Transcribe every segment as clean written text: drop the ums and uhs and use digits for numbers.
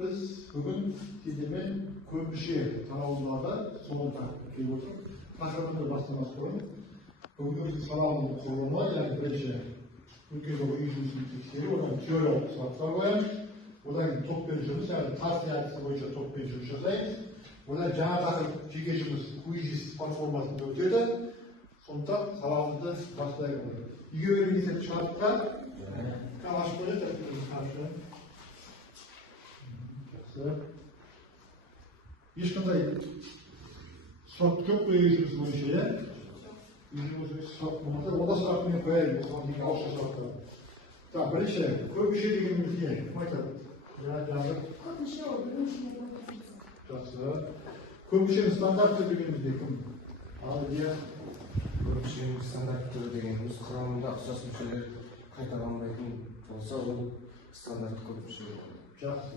Biz bugün sizlerle köpüşe kanallarda son takip ediyoruz. Takımında bastırmaz koyun. Bugün biz kanalın kurulma yani birinci ülkede o yüzümüzün tekstleri, oradan teori satlar koyan. Oradan top verişimiz yani tas yardımcısı boyunca top verişimiz yazayız. Oradan cana takım çekeşimiz Kuyucuz platformasında ötüyordu. Sonunda kanalımızda başlayalım. İyi öğrendiğiniz şartlar Kavaş böyle takıyoruz karşı. Ешқандай сұрақ көп қой өзіміз бойынша, иә? Өзіміз сұрақ болмаса, ода сұрақты мен қояйын, осыған дейін ауызша сұрақтар. Так, бірінші, көпмүше дегеніміз не? Кім айтады? Жаңағы Көпмүше ол, біріншіне қойды. Жақсы. Көпмүшенің стандарты дегеніміз не кім? Ал, иә. Көпмүшенің стандарты дегеніміз құрамында ұқсас мүшелер қайталанбайтын болса, ол стандарт көпмүше болады. Жақсы.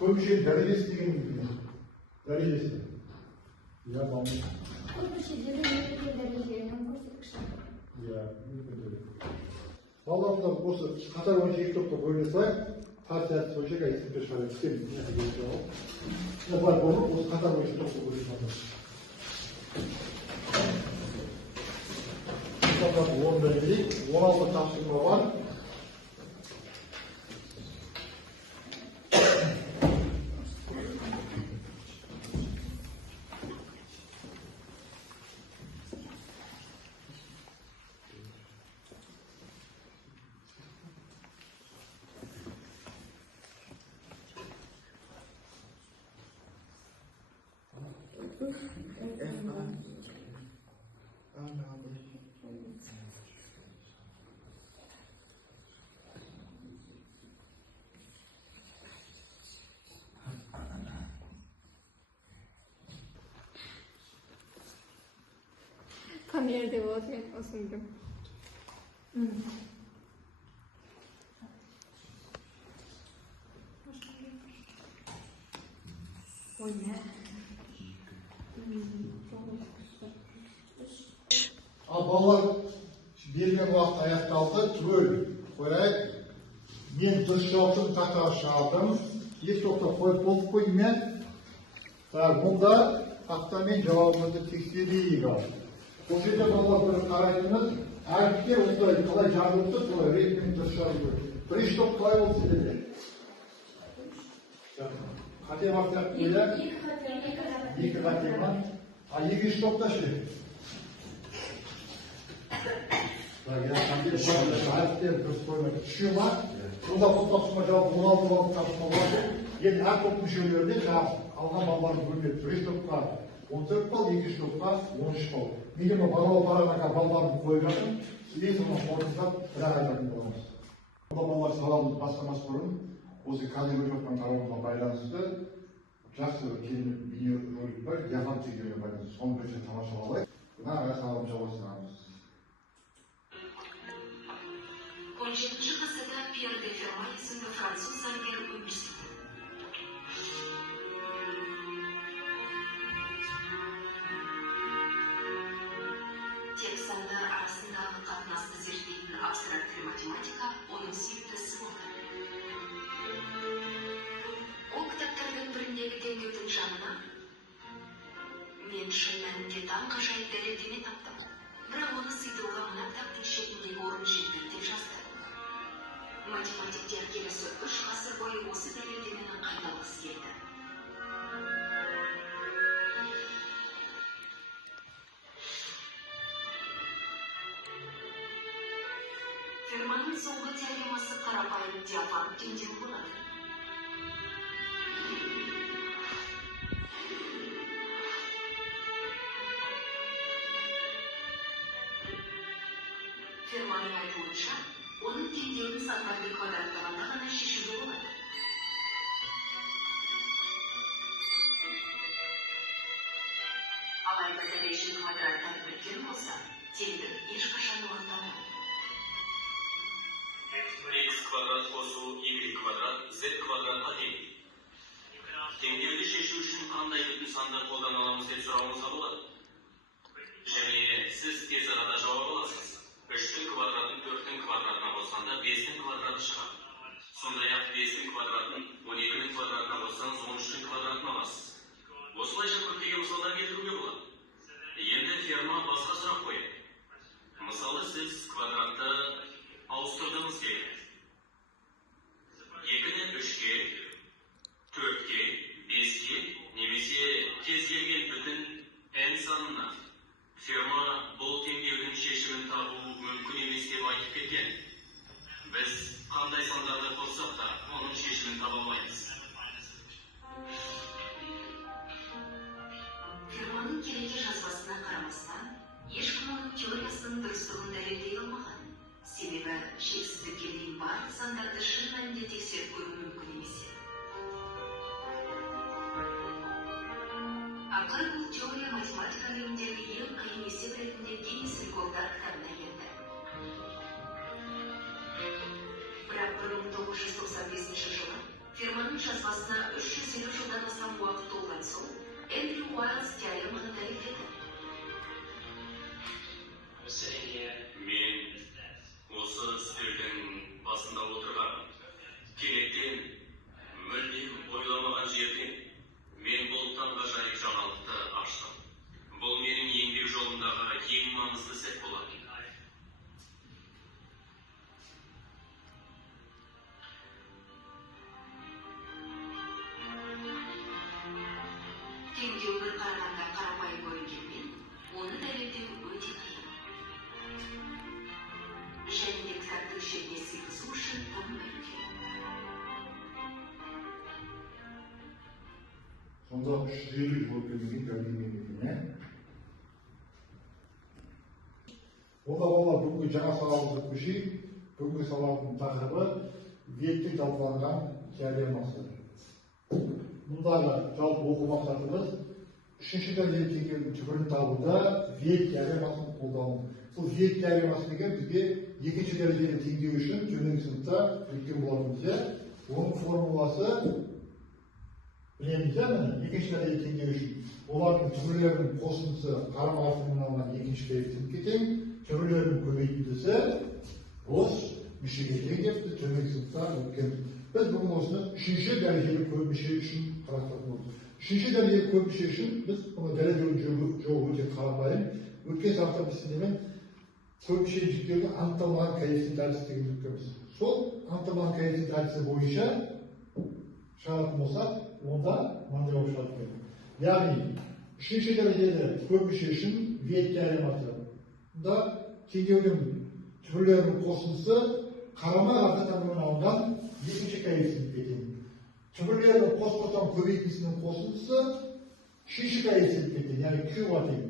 Көпмүшенің дәрежесі дегеніміз не? Дәрежесі. Иә, бауыр. Көпмүшедегі мемлекет дәрежелерінің көрсеткіші. Иә, балаларда осы қатар бойынша екі топқа бөліне салайық. Партия әдісі бойынша есепке шығарайық. Сен нәрсе керек жауап. Бар болып, осы қатар бойынша топқа бөліне салайық. Топтарды 10 бөлінейік. 16 тапсырма бар. Kamilerde болады, осында. Ойна. Ал балалар берген уақыт аяқталды, түгел қояйық. Мен дұрыс жауаптың тақтаға шығардым. Екі топта қойып болып қойдым мен. Мұнда тақтамен жауабымызды тексерейік. Осы жерде балалар бір қарайтынымыз, әріптер осылай қалай жазылыпты, солай ретімен дұрыс жазылып. Бірінші топ қалай болды сіздерде? Қате бақтақ келі? Екі қате ма? Екінші топта ше? Әріптер дұрыс қоймайды. Үшеу ма? Онда бұл тапсырма жауап 16 балып тапсырма болады. Енді әр топ мүшелерінде жаңағы алған балалардың бөлінеді. Бірінші топқа 14 бал, екінші топқа 13 бал. Видимо, балалы параға балаларын қойып жатыр. Ең соңғы қорытындылап бірақ айтатын боламыз. Бұл балалар сауалымыз бастамас бұрын осы қазір көріп жатқан тақырыбымызға байланысты жақсы керемет бейнеролик бар, диафан тегеуге байланысты. Соны бірінші тамашалайық. Мына аға сауалым жалғастырамыз. 17 ғасырда Пьер де Ферма есімді француз заңгер өмір сүрді. Тек сандар арасындағы қатынасты зерттейтін абстрактты математика оның сүйікті ісі болды. Ол кітаптардың біріндегі теңдеудің жанына мен шын мәнінде таңғажайып дәлелдеме таптым. Бірақ оны сыйдыруға мына кітаптың шетіндегі орын жетпейді деп жазды. Математиктер келесі 3 ғасыр бойы осы дәлелдемені қайталағысы келді. Ферманың соңғы теоремасы қарапайым диафан теңдеу болады. Ферманың айтуынша, оның теңдеуін сандарды квадраттағанда ғана шешуге болады. Алайда дәлежін квадраттан үлкен болса, теңдік ешқашан орындалмайды. X квадрат қосу Y квадрат Z квадратқа тең. Теңдеуді шешу үшін қандай бүтін санды қолдана аламыз деп сұрауыңызға болады. Және сіз тез арада жауап аласыз. 3-тің квадратын 4-тің квадратына қосқанда 5-тің квадраты шығады. Сондай-ақ 5-тің квадратын 12-нің квадратына тексерип көрүү мүмкүн эмес. Акыры бул теория математика илиминдеги эң кыйын эсеп ретинде Гиннес рекорддар китабына кирди. Бирок 1995 жылы Ферманын жазбасына 350 жылдан астам убакыт болгон соң Эндрю Уайлз теореманы далилдеди. Мен осы үстелдің басында отырған кенеттен мүлдем ойламаған жерден мен бұл таңғажайып жаңалықты аштым. Бұл менің еңбек жолындағы ең маңызды сәт болады. Теңдеу бір қарағанда қарапайым көрінгенмен, оны дәлелдеу өте қиын. Және де кітаптың шегіне сыйғызу үшін тым үлкен. Sonda 350 yıl ömrünün görünümüne. O da valla bugün жаңа сабағымыз өтмеші, бүгінгі сабағымыздың тақырыбы вектің жалпыланған теоремасы. Мұндағы жалпы оқу мақсатымыз үшінші дәрежелі теңдеудің түбірін табуда век теоремасын қолдану. Бұл век теоремасы деген бізге екінші дәрежелі теңдеу үшін төменгі сыныпта өткен болатынбыз. Оның формуласы білеміз, екінші дәрежелі теңдеу үшін олардың түбірлерінің қосындысы қарама-қарсымен алған екінші дәрежелі тең, түбірлерінің көбейтіндісі бос мүшеге тең деп төменгі сыныпта өткен. Biz bugün osunu üçüncü dereceli köpmüşe için karşılaştırıyoruz. Üçüncü dereceli köpmüşe için biz bunu dereceli çoğu diye karamayın. Ötken hafta biz demek köpmüşe ciddiğinde anlatılan kayıtsız dersi tekimiz. Sol anlatılan kayıtsız dersi boyunca şartım olsa onda mandaya oluşturulur. Yani üçüncü dereceli köpmüşe için viyet teoreması. Bunda tengevдің türlerinin kosıntısı karama karşılaştırmadan alınan екінші коэффициент кетеді. Түбірлердің қосқосам көбейтіндісінің қосындысы үшінші коэффициент кетеді, яғни Q тең.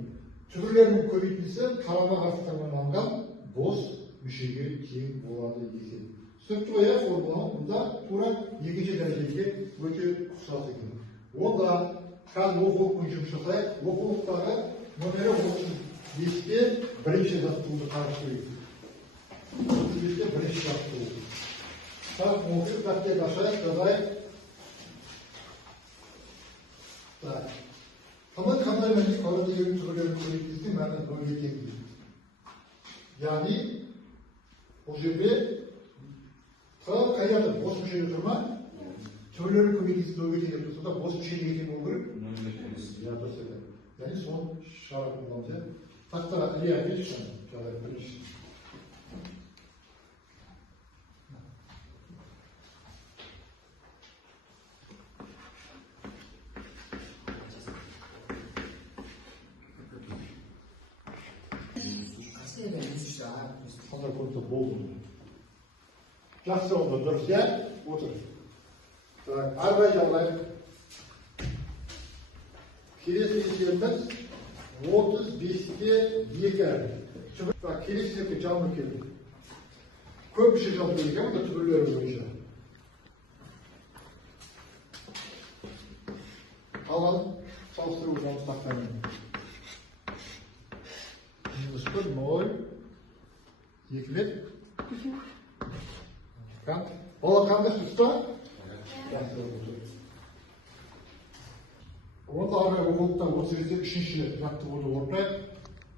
Түбірлердің көбейтіндісі қарама қарсылығынан алынған бос мүшеге тең болады деседі. Түсінікті ғой, формуланы бұнда тура екінші дәрежеге өте ұқсас екен. Онда қазір оқулықпен жұмыс жасайық. Оқулықтағы номері 35-те бірінші жаттығуды қарастырайық. 35-те бірінші жаттығу. Так, мовлю, как тебе дошать, давай. Так. Қандай мәнде қалады деген түрлерін көбейтесің, мәні бөлге теңдейді. Яғни, бұл жерде қайдағы бос мүшеге тұрма, түрлерін көбейтесің бөлге теңдейді. Сонда бос мүшеге теңдейді болу керек? Я дұрыс еді. Яғни, соны шарап болғанды. Тақта, Илья, видишь, жарайды, бірінші. Сонда көпті болды. Жақсы oldu, дұрыс, я? Отыр. Арбай жағлайық. Келесі есебіміз 35-те 2. Келесі есепке жалын келді. Көп іші жалын келді, онда түбірлері бойынша. Қалған салыстыру жұмыс тақтаймен. Минус 1, 0. Екілет. Бала қандай тұста? Онда арай оқулықтан осы кезде үшінші жаттығуды орындайық.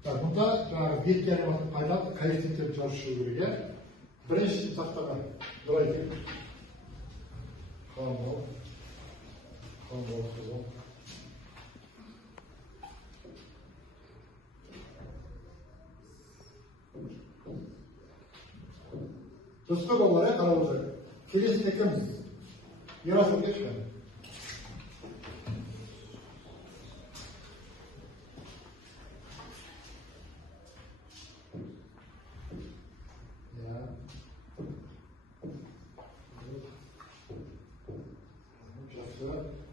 Мұнда жаңағы бет теоремасын пайдаланып коэффициенттерді жазып шығу керек, иә? Біріншісін сақтаған. Былай екен. Қамбал. Дұрыс қой балалар, қарап отырайық. Келесіне кім? Ерасыл кетші.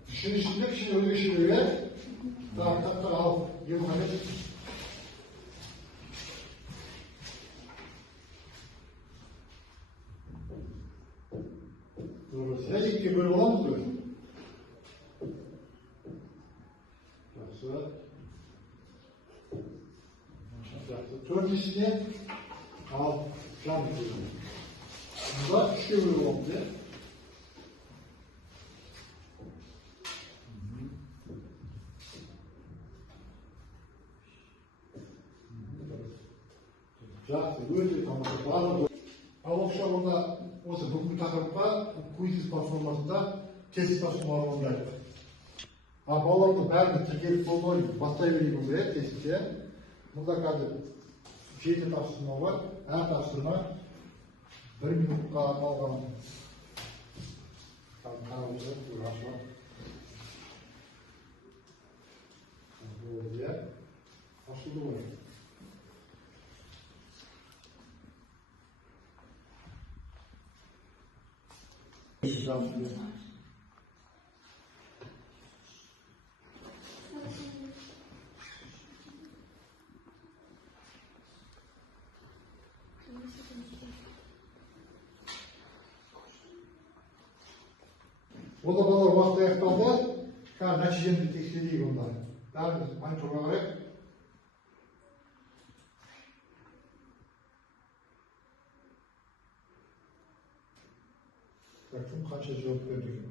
Düşün içinde kişinin öyle işi böyle. Dağıttakta al. Yıl hani. Dolayısıyla ikiye bölüp alamız böyle. Жақсы. Жақсы. Төртіншісіне ал жан бөлімі. Мұнда үшке бөліп аламыз, иә? Жақсы, өте тамаша. Барлығы. Ал оқша онда осы бүгінгі тақырыпқа квиз платформасында тест тапсырмалар орындайық. А балалардың бәрін тіркеліп болмай бастай берейін керек тестке. Мұнда қазір 7 тапсырма бар. Әр тапсырма 1 минутқа арналған. Қарауымызды ашылады. Болды, ашылды ғой. Онда балалар уақыт аяқталды. Қазір нәтижемді тексерейік онда. Бәріміз мониторға қарайық. Кім қанша жауап берді екен?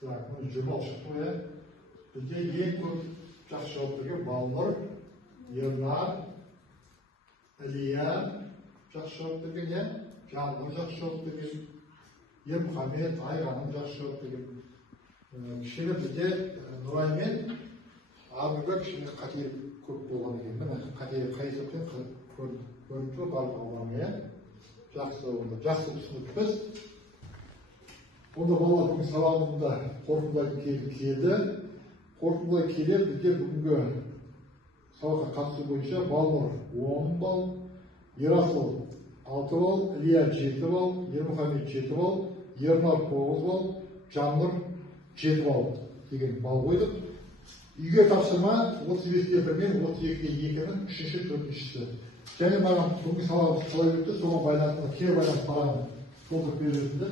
Так, ну журнал шықты ғой, бізде ең көп жақсы жауап берген Балнұр, Ернар, Ілия жақсы жауап берген, иә? Жаннұр жақсы жауап берген, Ермұхамед, Айғаным жақсы жауап берген. Кішкене бізде Нұрай мен Арнұға кішкене қателік көп болған екен. Міне қателік қай есептен көрініп тұр барлығы оларың, иә? Жақсы онда, жақсы түсінікпіз. Онда балалар бүгін сабағымызда қорытындылайтын келді. Қорытындылай келе бізде бүгінгі сабаққа қатысу бойынша Балнұр 10 балл, Ерасыл 6 балл, Ілия 7 балл, Ермұхамед 7 балл, Ернар 9 балл, Жаннұр 7 балл деген балл қойдық. Үйге тапсырма 35-те 1 мен 32-те 2-нің 3-ші, 4-шісі. Және маған бүгінгі сабағымыз қалай өтті, соған байланысты кері байланыс парағын толтырып бересіңдер,